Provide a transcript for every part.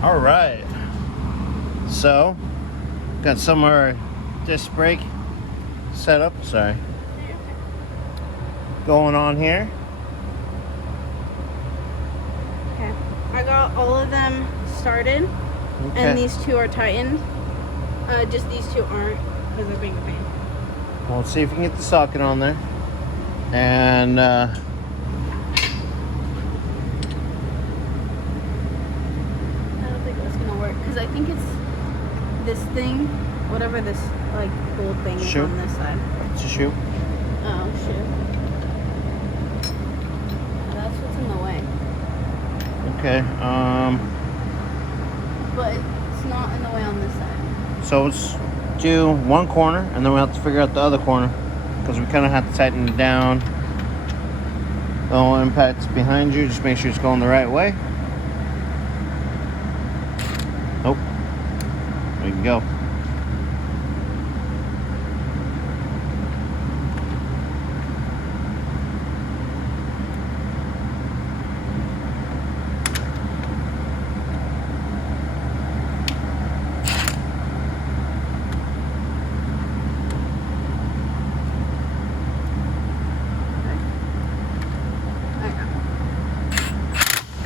All right, so got some of our disc brake setup, going on here. Okay, I got all of them started, and these two are tightened. Just these two aren't, because they're being a pain. Well, let's see if we can get the socket on there. And I don't think that's gonna work, because I think it's this thing, whatever this like gold thing is on this side. It's a shoe. Oh shoot. That's what's in the way. Okay. But it's not in the way on this side. So let's do one corner, and then we'll have to figure out the other corner, because we kind of have to tighten it down. No impacts behind you. Just make sure it's going the right way. Nope. We can go.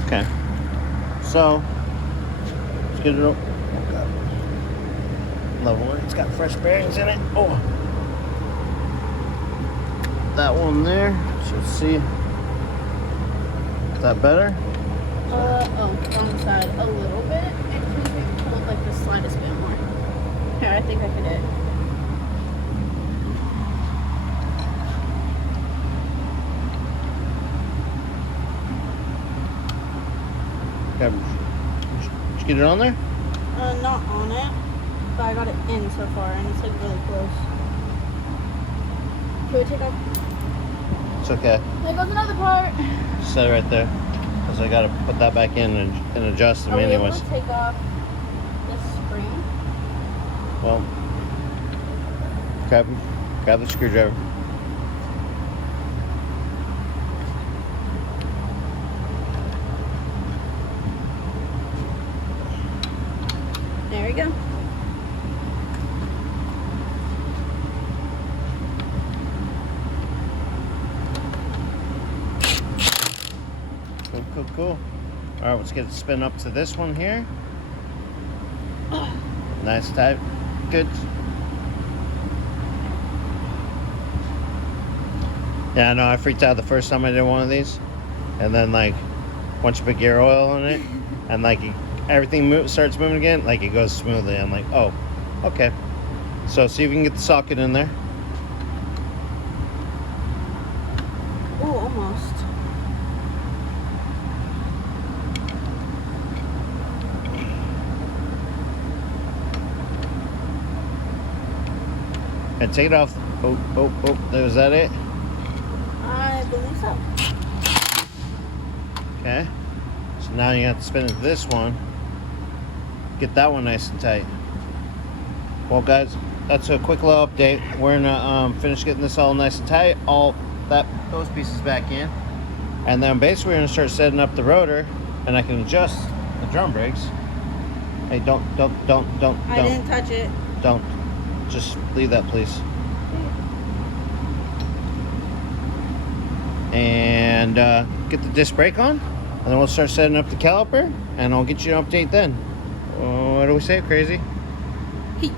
Okay, so let's get it up. Oh God. Level it. It's got fresh bearings in it. Oh, that one there. So let's see. Is that better? On the side a little bit. It can be pulled like the slightest bit more. Here, I think I could do it. Okay. Did you get it on there? Not on it, but I got it in so far, and it's like really close. Can we take off? It's okay. There goes another part. Set it right there, because I gotta put that back in and adjust them Are we able anyways. to take off this spring? Well, grab the screwdriver. There we go. Cool. All right, let's get it spin up to this one here. Nice tight. Good. Yeah, I know I freaked out the first time I did one of these, and then like once you put gear oil on it, and like everything starts moving again, like it goes smoothly. I'm like, oh, okay. So see if we can get the socket in there. Oh, almost. And take it off. Oh, was that it? I believe so. Okay. So now you have to spin it to this one. Get that one nice and tight. Well, guys, that's a quick little update. We're gonna finish getting this all nice and tight. Those pieces back in, and then basically we're gonna start setting up the rotor, and I can adjust the drum brakes. Hey, don't. I didn't touch it. Don't. Just leave that, please. And get the disc brake on, and then we'll start setting up the caliper, and I'll get you an update then. What do we say, Crazy? Peace.